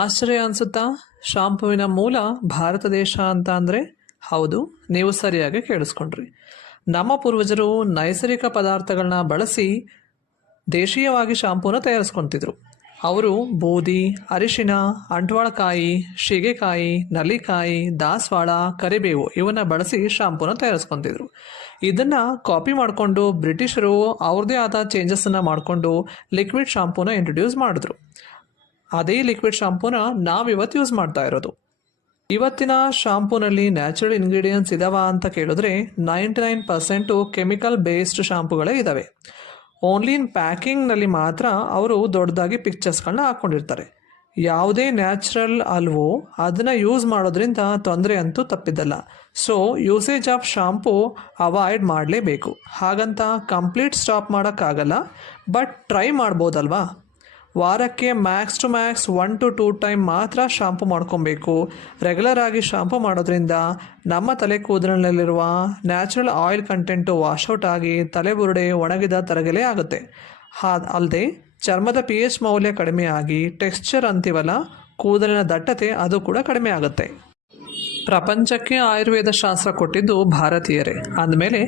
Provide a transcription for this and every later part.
ಆಶ್ಚರ್ಯ ಅನಿಸುತ್ತಾ? ಶಾಂಪುವಿನ ಮೂಲ ಭಾರತ ದೇಶ ಅಂತ ಅಂದರೆ ಹೌದು, ನೀವು ಸರಿಯಾಗಿ ಕೇಳಿಸ್ಕೊಂಡ್ರಿ. ನಮ್ಮ ಪೂರ್ವಜರು ನೈಸರ್ಗಿಕ ಪದಾರ್ಥಗಳನ್ನ ಬಳಸಿ ದೇಶೀಯವಾಗಿ ಶಾಂಪೂನ ತಯಾರಿಸ್ಕೊತಿದ್ರು. ಅವರು ಬೂದಿ, ಅರಿಶಿನ, ಅಂಟ್ವಾಳಕಾಯಿ, ಶೀಗೆಕಾಯಿ, ನಲ್ಲಿಕಾಯಿ, ದಾಸವಾಳ, ಕರಿಬೇವು ಇವನ್ನ ಬಳಸಿ ಶಾಂಪೂನ ತಯಾರಿಸ್ಕೊತಿದ್ರು. ಇದನ್ನು ಕಾಪಿ ಮಾಡಿಕೊಂಡು ಬ್ರಿಟಿಷರು ಅವ್ರದ್ದೇ ಆದ ಚೇಂಜಸನ್ನು ಮಾಡಿಕೊಂಡು ಲಿಕ್ವಿಡ್ ಶಾಂಪೂನ ಇಂಟ್ರೊಡ್ಯೂಸ್ ಮಾಡಿದ್ರು. ಅದೇ ಲಿಕ್ವಿಡ್ ಶಾಂಪೂನ ನಾವಿವತ್ತು ಯೂಸ್ ಮಾಡ್ತಾ ಇರೋದು. ಇವತ್ತಿನ ಶಾಂಪೂನಲ್ಲಿ ನ್ಯಾಚುರಲ್ ಇಂಗ್ರೀಡಿಯೆಂಟ್ಸ್ ಇದಾವ ಅಂತ ಕೇಳಿದ್ರೆ 99% ಕೆಮಿಕಲ್ ಬೇಸ್ಡ್ ಶಾಂಪೂಗಳೇ ಇದ್ದಾವೆ. ಓನ್ಲಿ ಇನ್ ಪ್ಯಾಕಿಂಗ್ನಲ್ಲಿ ಮಾತ್ರ ಅವರು ದೊಡ್ಡದಾಗಿ ಪಿಕ್ಚರ್ಸ್ಗಳನ್ನ ಹಾಕ್ಕೊಂಡಿರ್ತಾರೆ. ಯಾವುದೇ ನ್ಯಾಚುರಲ್ ಅಲ್ವೋ ಅದನ್ನು ಯೂಸ್ ಮಾಡೋದ್ರಿಂದ ತೊಂದರೆ ಅಂತೂ ತಪ್ಪಿದ್ದಲ್ಲ. So usage of shampoo avoid ಮಾಡಲೇಬೇಕು. ಹಾಗಂತ ಕಂಪ್ಲೀಟ್ ಸ್ಟಾಪ್ ಮಾಡೋಕ್ಕಾಗಲ್ಲ, ಬಟ್ ಟ್ರೈ ಮಾಡ್ಬೋದಲ್ವಾ. ವಾರಕ್ಕೆ max two max 1 to 2 time ಮಾತ್ರ ಶಾಂಪು ಮಾಡ್ಕೊಬೇಕು. ರೆಗ್ಯುಲರ್ ಆಗಿ ಶಾಂಪು ಮಾಡೋದ್ರಿಂದ ನಮ್ಮ ತಲೆ ಕೂದಲಿನಲ್ಲಿರುವ ನ್ಯಾಚುರಲ್ ಆಯಿಲ್ ಕಂಟೆಂಟು ವಾಶೌಟ್ ಆಗಿ ತಲೆಬುರುಡೆ ಒಣಗಿದ ತರಗೆಲೆ ಆಗುತ್ತೆ. ಅಲ್ಲದೆ ಚರ್ಮದ pH ಮೌಲ್ಯ ಕಡಿಮೆ ಆಗಿ ಟೆಕ್ಸ್ಚರ್ ಅಂತೀವಲ್ಲ, ಕೂದಲಿನ ದಟ್ಟತೆ ಅದು ಕೂಡ ಕಡಿಮೆ ಆಗುತ್ತೆ. ಪ್ರಪಂಚಕ್ಕೆ ಆಯುರ್ವೇದ ಶಾಸ್ತ್ರ ಕೊಟ್ಟಿದ್ದು ಭಾರತೀಯರೇ ಅಂದಮೇಲೆ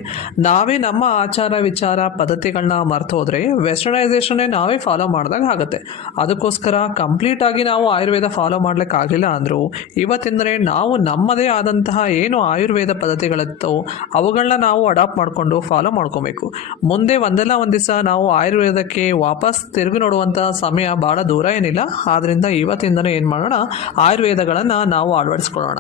ನಾವೇ ನಮ್ಮ ಆಚಾರ ವಿಚಾರ ಪದ್ಧತಿಗಳನ್ನ ಮರ್ತು ಹೋದರೆ ವೆಸ್ಟರ್ನೈಸೇಷನ್ನೇ ನಾವೇ ಫಾಲೋ ಮಾಡಿದಾಗ ಆಗುತ್ತೆ. ಅದಕ್ಕೋಸ್ಕರ ಕಂಪ್ಲೀಟಾಗಿ ನಾವು ಆಯುರ್ವೇದ ಫಾಲೋ ಮಾಡಲಿಕ್ಕಾಗಲಿಲ್ಲ ಅಂದರೂ ಇವತ್ತೆಂದರೆ ನಾವು ನಮ್ಮದೇ ಆದಂತಹ ಏನು ಆಯುರ್ವೇದ ಪದ್ಧತಿಗಳಿತ್ತೋ ಅವುಗಳನ್ನ ನಾವು ಅಡಾಪ್ಟ್ ಮಾಡಿಕೊಂಡು ಫಾಲೋ ಮಾಡ್ಕೊಬೇಕು. ಮುಂದೆ ಒಂದಲ್ಲ ಒಂದು ದಿವಸ ನಾವು ಆಯುರ್ವೇದಕ್ಕೆ ವಾಪಸ್ ತಿರುಗಿ ನೋಡುವಂಥ ಸಮಯ ಭಾಳ ದೂರ ಏನಿಲ್ಲ. ಆದ್ದರಿಂದ ಇವತ್ತಿಂದನೇ ಏನು ಮಾಡೋಣ, ಆಯುರ್ವೇದಗಳನ್ನು ನಾವು ಅಳವಡಿಸ್ಕೊಳ್ಳೋಣ.